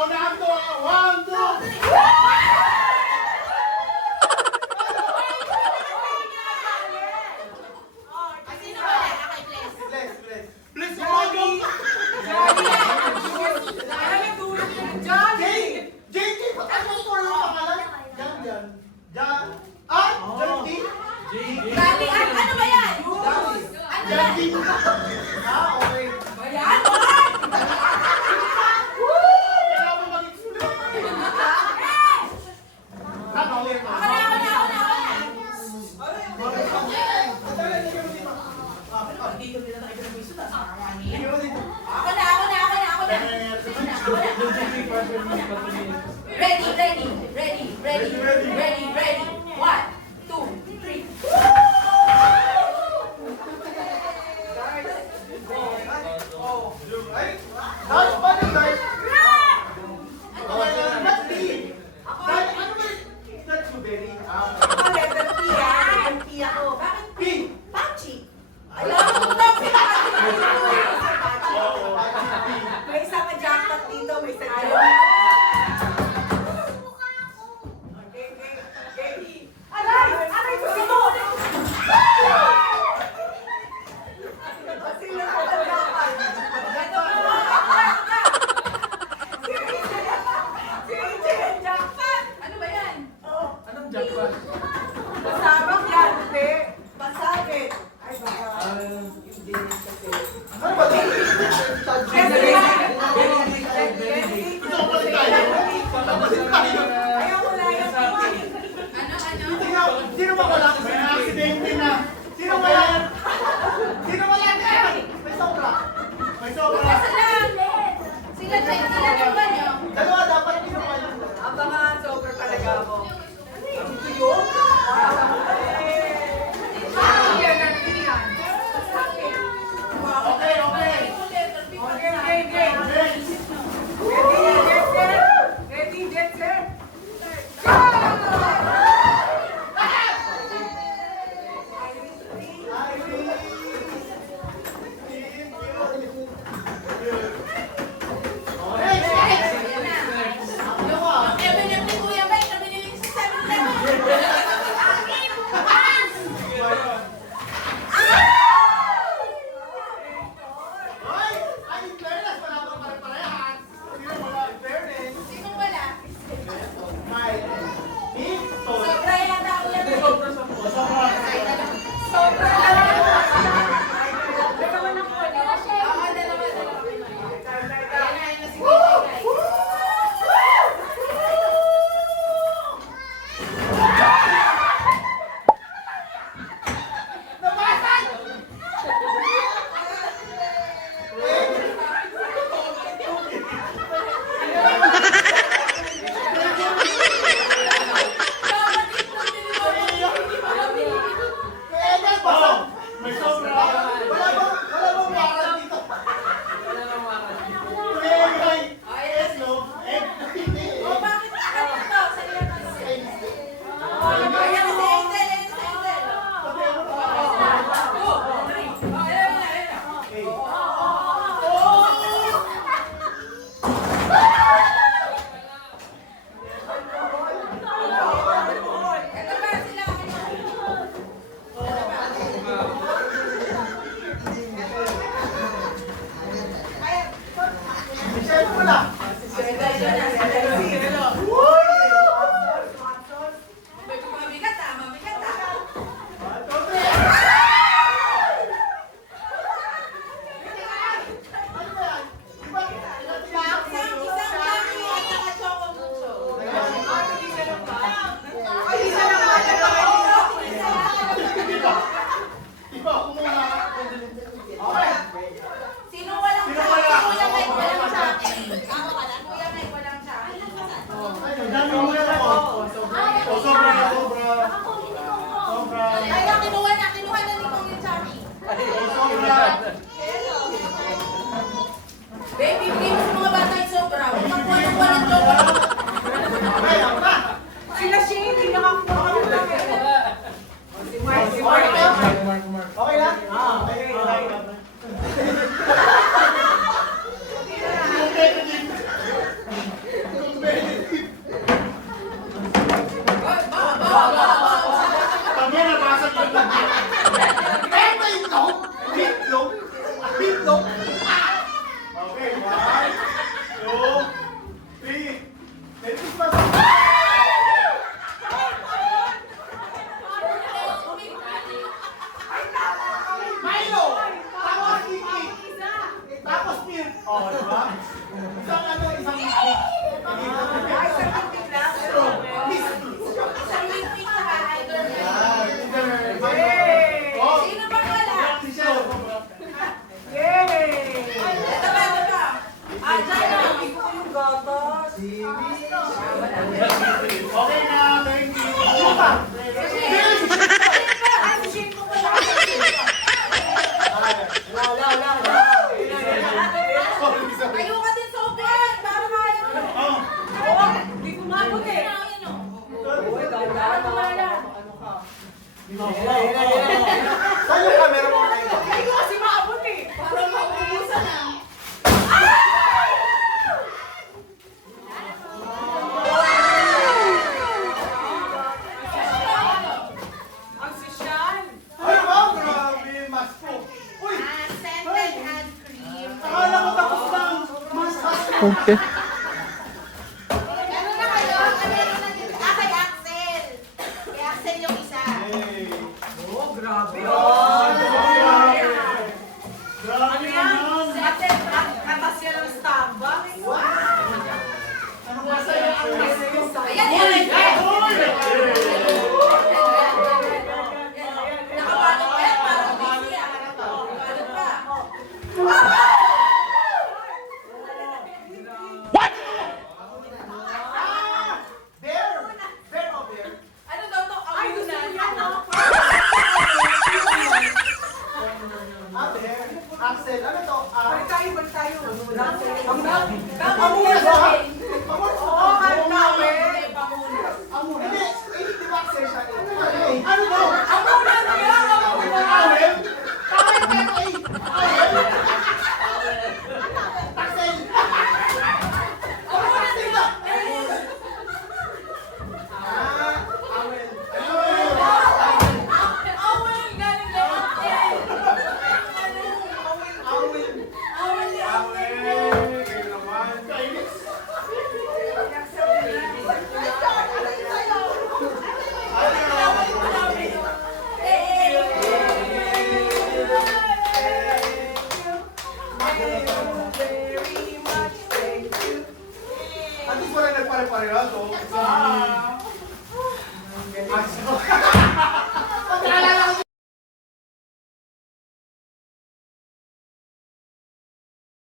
Unahan ko. 1, 2. Please, umagaw. JT, patay mo po yung pangalan. Jan. JT. Ano ba yan? JT. Okay. Bayan! Kailangan mo maging sulit. Ulit. Ready. 1, 2, 3. Guys, paano guys? That's me. Guys, ano ba? That's blueberry. P. May isang jackpot dito, may isang Ano ba yan? Anong jackpot? Pasabak yan, te. Pasabit. Ay, baka. Ano ba? Ito ang palit tayo. Palit tayo. Ayaw ko na yan. Sino ba wala kasi na aksidente na? Sino wala? Sino wala na? May sobra. May sobra. Sila lang ba nyo? Dalawa dapat kinuha yun. Baka sobra talaga ako. Ano yun? Ito yun? Okay. Ready, get set. May sobra. Wala bang waran dito? Yes, no? Michelle mo na. Iba, kumuna. Okay. Sino walang Sino wala? Kuya Mike, walang chocolate. Ako wala. Kuya Mike, walang chocolate. Okay na, thank you. Sorry, sorry. Tayo ka din sa upuan para kaya. Oh, Oo, hindi kumabot eh. Uy, Dahan-dahan na. Ano ka? saan yung camera mo kayo? Hindi ko kasi maabot eh. para mauubusan na. Ang sosyal. Ay, wow, grabe, mas po. Uy, Scented hand cream. akala ko tapos lang. Mas Okay. Ano na kayo? Ano na dito? Kay Axel. Kay Axel yung isa. Hey. Oo, grabe. Grabe Ano yan? naman. Ate, katas yan ng Starbucks. Anong lasa yan? Ayan, yan. Nakabalot pa yan. Parang busy ah. Nakabalot pa. Ah! Bear! Bear o bear? Ano daw to? Ay, gusto mo yan, no? Ah, bear. Axel, ano to? Balik tayo, balik tayo. Ang Pamunas ba? Oo, ang dami. Pamunas. Hindi, di ba Axel siya? Ano to? Ang muna na yan. Awel? Bakit bear ay? Awel? Axel! Ah, awel. Awel. Awel. Kayo naman. Kainis. Very much, thank you. At least wala nagpare-pareho to. Ah.